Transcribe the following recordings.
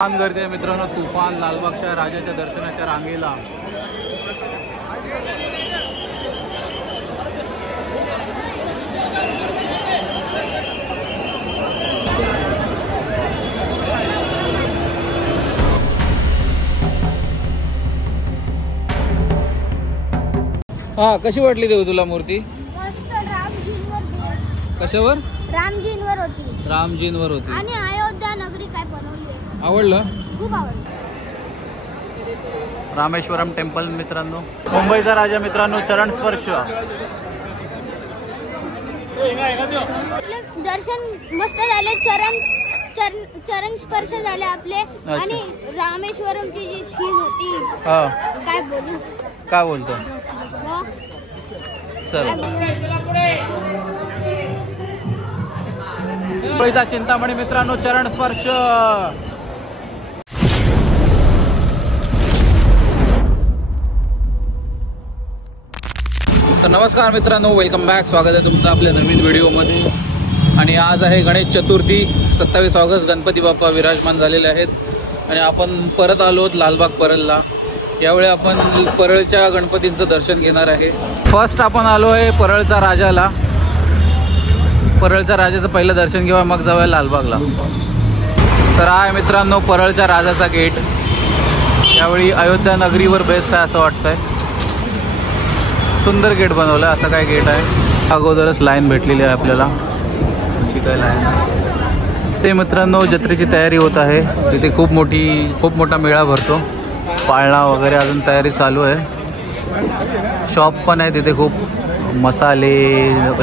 तुफान गर्दी आहे मित्रांनो. तुफान लालबागच्या राजाच्या दर्शनाच्या रांगेला हा कशी वाटली देव तुला मूर्ती? मस्त. रामजींवर कशावर? रामजींवर होती. रामजींवर होती. आणि अयोध्या नगरी काय बनवली आहे. आवडलं? खूप आवडलं. रामेश्वरम टेम्पल मित्रांनो. मुंबईचा राजा मित्रांनो. चरण स्पर्श. दर्शन मस्त झाले. चरण स्पर्श झाले आपले. आणि रामेश्वरमची जी थीम होती काय बोलू. काय बोलतो? चल मुंबईचा चिंतामणी मित्रांनो. चरण स्पर्श. तर नमस्कार मित्रांनो, वेलकम बॅक. स्वागत आहे तुमचं आपल्या नवीन व्हिडिओमध्ये. आणि आज आहे गणेश चतुर्थी. 27 ऑगस्ट. गणपती बाप्पा विराजमान झालेले आहेत आणि आपण परत आलो आहोत लालबाग परळला. यावेळी आपण परळच्या गणपतींचं दर्शन घेणार आहे. फर्स्ट आपण आलो आहे परळचा राजाला. परळच्या राजाचं पहिलं दर्शन घेऊया, मग जाऊया लालबागला. तर हा आहे मित्रांनो परळच्या राजाचा गेट. यावेळी अयोध्या नगरीवर बेस्ट आहे असं वाटतंय. सुंदर गेट बनवलं. असं काय गेट आहे. अगोदरच लाईन भेटलेली आहे आपल्याला. अशी काय लाईन आहे ते मित्रांनो. जत्रेची तयारी होत आहे. इथे खूप मोठा मेळा भरतो. पाळणा वगैरे अजून तयारी चालू आहे. शॉप पण आहे तिथे. खूप मसाले,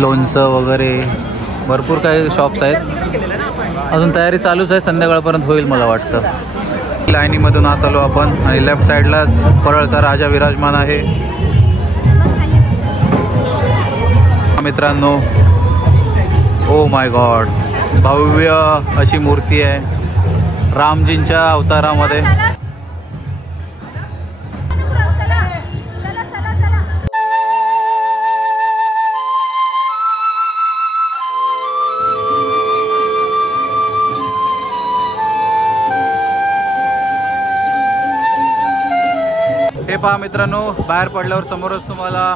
लोणचं वगैरे भरपूर काही शॉप्स आहेत. अजून तयारी चालूच आहे. संध्याकाळपर्यंत होईल मला वाटतं. लाईनीमधून आत आलो आपण आणि लेफ्ट साईडलाच परळचा राजा विराजमान आहे मित्रांनो. ओ माय गॉड, भव्य अशी मूर्ती आहे रामजींच्या अवतारामध्ये. हे पहा मित्रांनो, बाहेर पडल्यावर समोरच तुम्हाला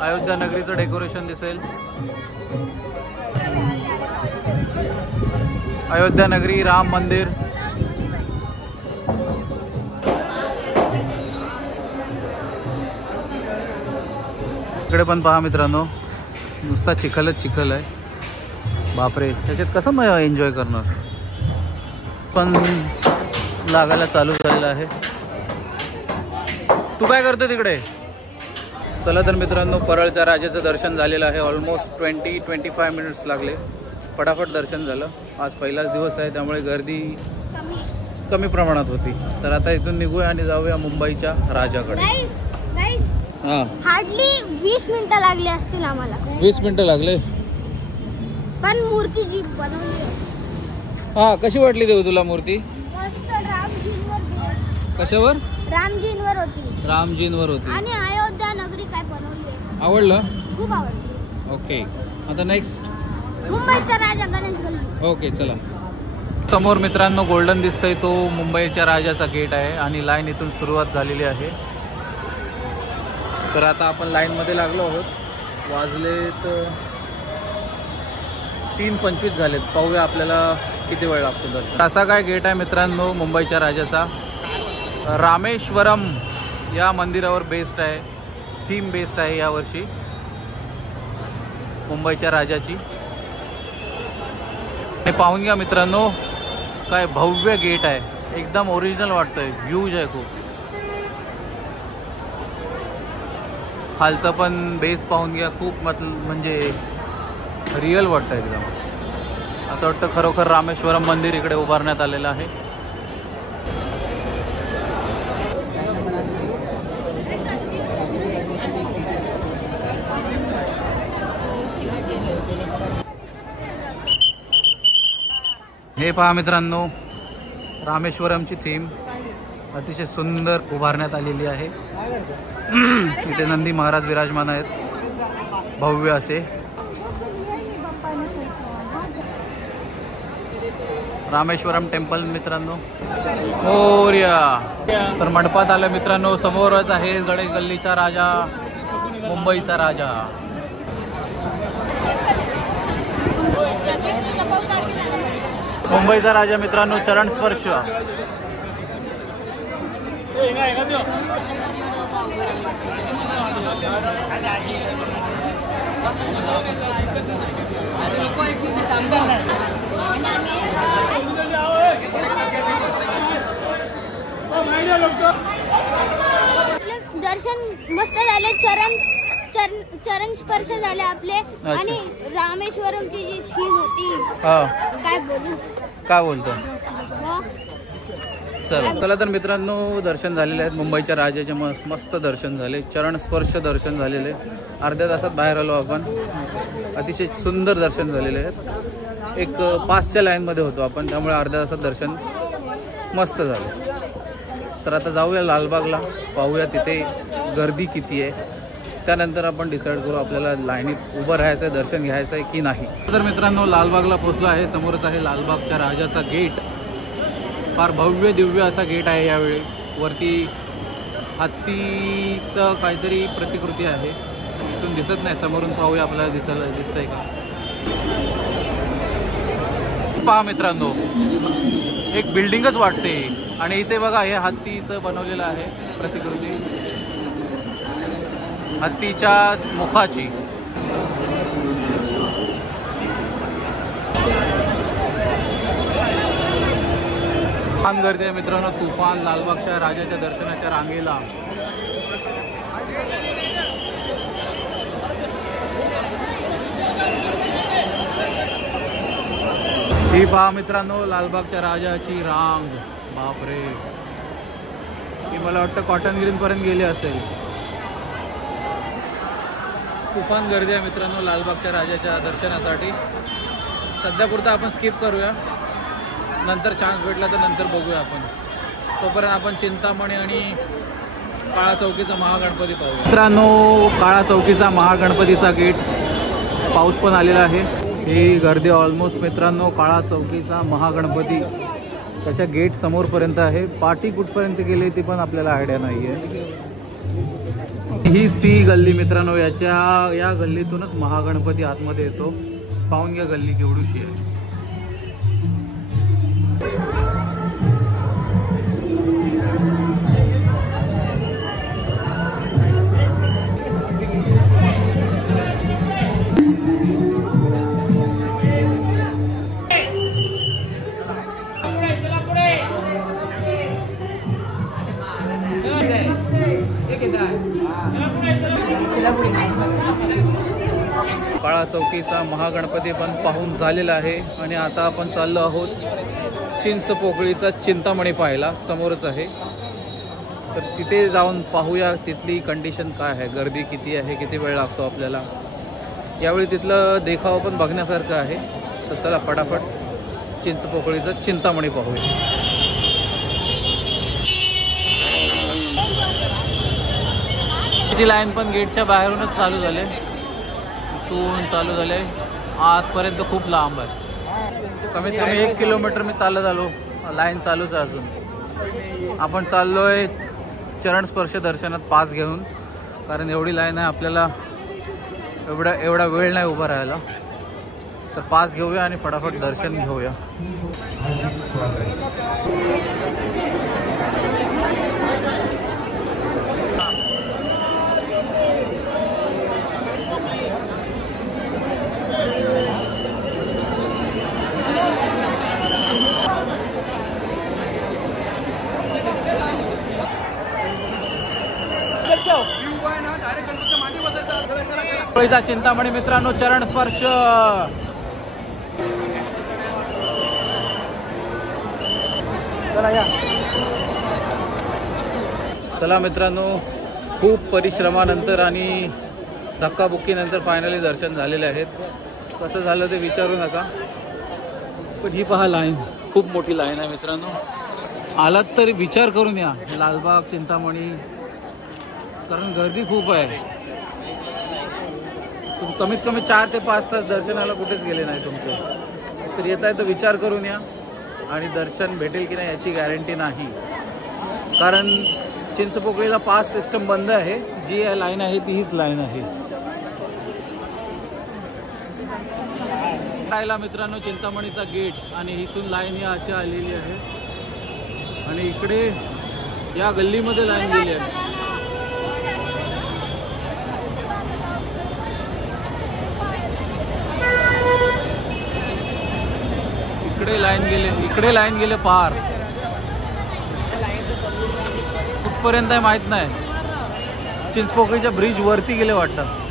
अयोध्या नगरीचं डेकोरेशन दिसेल. अयोध्या नगरी, राम मंदिर. इकडे पण पहा मित्रांनो, नुसता चिखलच चिखल आहे. बापरे, त्याच्यात कसं मग एन्जॉय करणार. पण लागायला चालू झालेलं आहे. तू काय करतो तिकडे? चला तर मित्रांनो, परळच्या राजाचं दर्शन झालेलं आहे. ऑलमोस्ट 20-25 मिनिट्स लागले. फटाफट दर्शन झालं. आज पहिलाच दिवस आहे त्यामुळे गर्दी कमी प्रमाणात होती. तर आता इथून निघूया आणि जाऊया मुंबईच्या राजाकडे. हार्डली 20 मिनिटं लागली असतील आम्हाला. 20 मिनिटं लागले. पण मूर्ती जी बनवली हा कशी वाटली देव तुला मूर्ती? मस्त. रामजींवर. कशावर? रामजींवर होती. रामजींवर होती. आणि अयोध्या नगरी काय बनवली आहे. आवडलं? खूप आवडलं. ओके, आता नेक्स्ट मुंबईचा राजा गणेश गल्ली. ओके चला. समोर मित्रांनो गोल्डन दिसतंय, तो मुंबईच्या राजाचा गेट आहे आणि लाईन इथून सुरुवात झालेली आहे. तर आता आपण लाईनमध्ये लागलो आहोत. वाजलेत 3:25 झालेत. पाहूया आपल्याला किती वेळ लागतो दर्शन. असा काय गेट आहे मित्रांनो मुंबईच्या राजाचा. रामेश्वरम या मंदिरावर बेस्ड आहे. थीम बेस्ड आहे यावर्षी मुंबईच्या राजाची. हे पाहून घ्या मित्रांनो, काय भव्य गेट आहे. एकदम ओरिजिनल वाटतंय. व्ह्यूज आहे खूप. खालचं पण बेस पाहून घ्या. खूप म्हणजे रिअल वाटतं एकदम. असं वाटतं खरोखर रामेश्वरम मंदिर इकडे उभारण्यात आलेलं आहे. हे पहा मित्रांनो, रामेश्वरमची थीम अतिशय सुंदर उभारण्यात आलेली आहे. इथे नंदी महाराज विराजमान आहेत भव्य असे. रामेश्वरम टेम्पल मित्रांनो. मोरया. तर मंडपात आलं मित्रांनो. समोरच आहे गणेश गल्लीचा राजा, मुंबईचा राजा. मुंबईचा राजा मित्रांनो. चरण स्पर्श. दर्शन मस्त झाले. चरण स्पर्श झाले आपले. आणि रामेश्वरमची जी थीम होती, काय बोलतो. चला तर मित्रांनो, दर्शन झालेले आहेत मुंबईच्या राजाचे. मस्त दर्शन झाले. चरण स्पर्श दर्शन झालेले. अर्ध्या तासात बाहेर आलो आपण. अतिशय सुंदर दर्शन झालेले आहेत. एक 5च्या लाईनमध्ये होतो आपण, त्यामुळे अर्ध्या तासात दर्शन मस्त झालं. तर आता जाऊया लालबागला, पाहूया तिथे गर्दी किती आहे. त्यानंतर आपण डिसाईड करू आपल्याला लाईनीत उभं राहायचं आहे, दर्शन घ्यायचं आहे की नाही. तर मित्रांनो, लालबागला पोहोचलो आहे. समोरच आहे लालबागच्या राजाचा गेट. फार भव्य दिव्य असा गेट आहे. यावेळी वरती हत्तीचं काहीतरी प्रतिकृती आहे. इथून दिसत नाही, समोरून पाहूया आपल्याला दिसतंय का. पहा मित्रांनो, एक बिल्डिंगच वाटते. आणि इथे बघा, हे हत्तीचं बनवलेलं आहे प्रतिकृती, हत्तीच्या मुखाची. छान गर्दी आहे मित्रांनो. तुफान लालबागच्या राजाच्या दर्शनाच्या रांगेला. ही पहा मित्रांनो, लालबागच्या राजाची रांग. बापरे, ही मला वाटतं कॉटन ग्रीन पर्यंत गेली असेल. तुफान गर्दी आहे मित्रांनो लालबागच्या राजाच्या दर्शनासाठी. सध्यापुरता आपण स्किप करूया, नंतर चान्स भेटला तर नंतर बघूया आपण. तोपर्यंत आपण चिंतामणी आणि काळा चौकीचा महागणपती पाहूया. मित्रांनो, काळा चौकीचा महागणपतीचा गेट. पाऊस पण आलेला आहे. ही गर्दी ऑलमोस्ट मित्रांनो काळा चौकीचा महागणपती त्याच्या गेट समोरपर्यंत आहे. पाठी कुठपर्यंत गेली ती पण आपल्याला आयडिया नाही आहे. हीच ती गल्ली मित्रांनो. या गल्लीतूनच महागणपती आतमध्ये येतो. पाहून घ्या गल्ली केवढीशी आहे. काळा चौकीचा महागणपती पण पाहून झालेला आहे. आणि आता आपण चाललो आहोत चिंचपोकळीचा चिंतामणी पाहायला. समोरच आहे, तर तिथे जाऊन पाहूया तिथली कंडिशन काय आहे, गर्दी किती आहे, किती वेळ लागतो आपल्याला. यावेळी तिथलं देखाव पण बघण्यासारखं आहे. तर चला फटाफट चिंचपोकळीचा चिंतामणी पाहूया. लाईन पण गेटच्या बाहेरूनच चालू झाले. इथून चालू झाले आतपर्यंत खूप लांब आहे. कमीत कमी 1 किलोमीटर मी चालत आलो. लाईन चालूच आहे अजून. आपण चाललोय चरण स्पर्श दर्शनात पास घेऊन, कारण एवढी लाईन आहे. आपल्याला एवढा वेळ नाही उभा राहायला. तर पास घेऊया आणि फटाफट दर्शन घेऊया. चिंतामणी मित्रांनो, चरण स्पर्श. चला मित्रांनो, खूप परिश्रमानंतर आणि धक्काबुक्कीनंतर फायनली दर्शन झालेले आहेत. कसं झालं ते विचारू नका, पण ही पहा लाईन, खूप मोठी लाईन आहे मित्रांनो. आलात तर विचार करून या लालबाग चिंतामणी, कारण गर्दी खूप आहे. कमीत कमी 4 ते 5 तास दर्शनाला कुठेच गेले नाही तुमचे. तर येत आहे तर विचार करून या. आणि दर्शन भेटेल की नाही याची गॅरंटी नाही, कारण चिंचपोकळीला पास सिस्टम बंद आहे. जी लाईन आहे ती हीच लाईन आहे. राहिला मित्रांनो चिंतामणीचा गेट आणि इथून लाईन ही अशी आलेली आहे आणि इकडे या गल्लीमध्ये लाईन गेली आहे. इकडे लाईन गेले पार. कुठपर्यंत आहे माहित नाही. चिंचपोकळीच्या ब्रिज वरती गेले वाटतं.